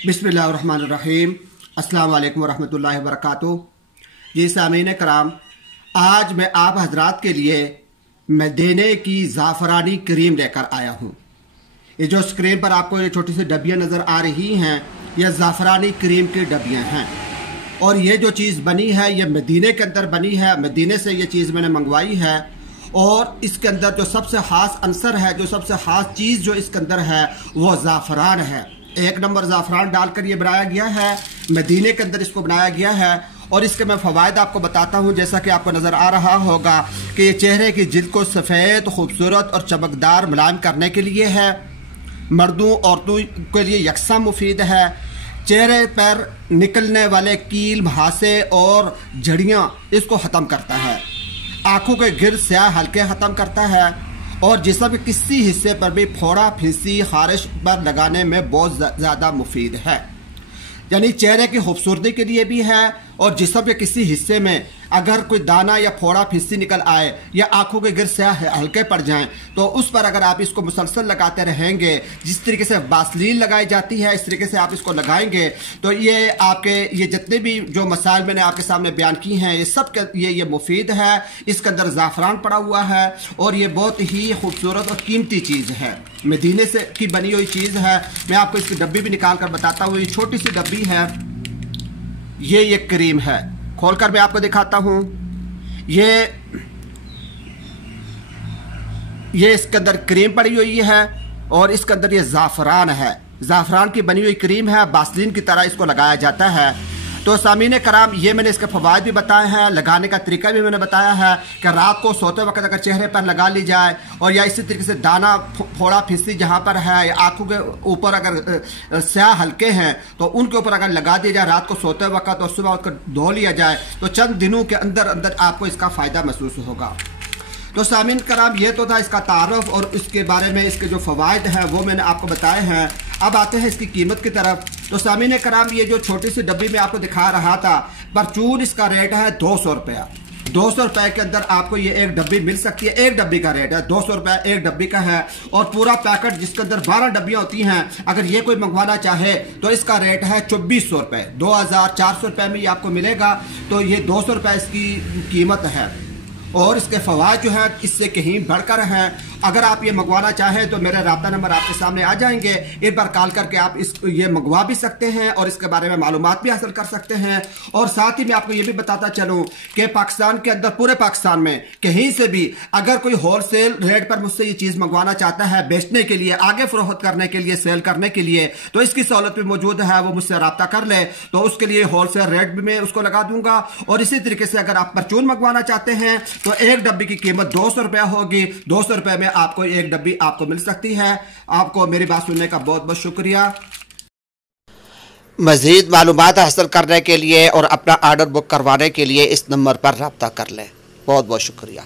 बिस्मिल्लाहिर्रहमानिर्रहीम। अस्सलाम वालेकुम वरहमतुल्लाहि वबरकातुहू। जी सामीन कराम, आज मैं आप हजरात के लिए मदीने की ज़ाफ़रानी क्रीम लेकर आया हूँ। ये जो स्क्रीन पर आपको ये छोटी सी डब्बियाँ नज़र आ रही हैं, ये ज़ाफ़रानी क्रीम की डब्बियाँ हैं। और ये जो चीज़ बनी है ये मदीने के अंदर बनी है, मदीने से ये चीज़ मैंने मंगवाई है। और इसके अंदर जो सबसे ख़ास अंसर है, जो सबसे ख़ास चीज़ जो इसके अंदर है वो ज़ाफ़रान है। एक नंबर ज़ाफ़रान डालकर ये बनाया गया है, मदीने के अंदर इसको बनाया गया है। और इसके मैं फ़वाइद आपको बताता हूँ। जैसा कि आपको नज़र आ रहा होगा कि ये चेहरे की जिल्द को सफ़ेद, खूबसूरत और चमकदार मुलायम करने के लिए है। मर्दों औरतों के लिए यकसा मुफीद है। चेहरे पर निकलने वाले कील, मुहासे और झड़ियाँ इसको ख़त्म करता है। आँखों के गिर्द स्याह हल्के ख़त्म करता है। और जिस्म के किसी हिस्से पर भी फोड़ा, फिंसी, खारिश पर लगाने में बहुत ज़्यादा मुफीद है। यानी चेहरे की खूबसूरती के लिए भी है। और जिस्म के किसी हिस्से में अगर कोई दाना या फोड़ा, फिंसी निकल आए या आंखों के गिर्द से हल्के पड़ जाएं, तो उस पर अगर आप इसको मुसलसल लगाते रहेंगे, जिस तरीके से बासलीन लगाई जाती है इस तरीके से आप इसको लगाएंगे, तो ये आपके ये जितने भी जो मसाइल मैंने आपके सामने बयान की हैं ये सब ये मुफीद है। इसके अंदर ज़ाफ़रान पड़ा हुआ है और ये बहुत ही खूबसूरत और कीमती चीज़ है, मदीने से की बनी हुई चीज़ है। मैं आपको इसकी डब्बी भी निकाल कर बताता हूँ। ये छोटी सी डब्बी है, ये क्रीम है। खोलकर मैं आपको दिखाता हूँ। ये इसके अंदर क्रीम पड़ी हुई है और इसके अंदर ये ज़ाफ़रान है। ज़ाफ़रान की बनी हुई क्रीम है, बासलीन की तरह इसको लगाया जाता है। तो सामीन कराम, ये मैंने इसके फ़वाइद भी बताए हैं, लगाने का तरीका भी मैंने बताया है कि रात को सोते वक्त अगर चेहरे पर लगा ली जाए, और या इसी तरीके से दाना, फोड़ा, फिंसी जहाँ पर है या आँखों के ऊपर अगर स्याह हल्के हैं तो उनके ऊपर अगर लगा दिया जाए रात को सोते वक्त और सुबह उठकर धो लिया जाए, तो चंद दिनों के अंदर अंदर आपको इसका फ़ायदा महसूस होगा। तो सामीन कराम, ये तो था इसका तारुफ और इसके बारे में इसके जो फ़वाइद हैं वो मैंने आपको बताए हैं। अब आते हैं इसकी कीमत की तरफ। तो सामीन कराम, ये जो छोटी सी डब्बी में आपको दिखा रहा था, परचून इसका रेट है 200 रुपया। 200 रुपये के अंदर आपको ये एक डब्बी मिल सकती है। एक डब्बी का रेट है 200 रुपये, एक डब्बी का है। और पूरा पैकेट जिसके अंदर 12 डब्बियाँ होती हैं, अगर ये कोई मंगवाना चाहे तो इसका रेट है 2400 रुपये। 2400 रुपये में ये आपको मिलेगा। तो ये 200 रुपये इसकी कीमत है। और इसके फ़वाइद जो हैं इससे कहीं बढ़कर हैं। अगर आप ये मंगवाना चाहें तो मेरा राब्ता नंबर आपके सामने आ जाएंगे, एक बार कॉल करके आप ये मंगवा भी सकते हैं और इसके बारे में मालूमात भी हासिल कर सकते हैं। और साथ ही मैं आपको ये भी बताता चलूँ कि पाकिस्तान के अंदर, पूरे पाकिस्तान में कहीं से भी अगर कोई होलसेल रेट पर मुझसे ये चीज़ मंगवाना चाहता है बेचने के लिए, आगे फरोख्त करने के लिए, सेल करने के लिए, तो इसकी सहूलत भी मौजूद है। वो मुझसे रब्ता कर ले तो उसके लिए होलसेल रेट भी मैं उसको लगा दूंगा। और इसी तरीके से अगर आप परचून मंगवाना चाहते हैं तो एक डब्बी की कीमत 200 रुपया होगी। 200 रुपये में आपको एक डब्बी आपको मिल सकती है। आपको मेरी बात सुनने का बहुत बहुत शुक्रिया। मज़ीद मालूमात हासिल करने के लिए और अपना ऑर्डर बुक करवाने के लिए इस नंबर पर रब्ता कर लें। बहुत बहुत शुक्रिया।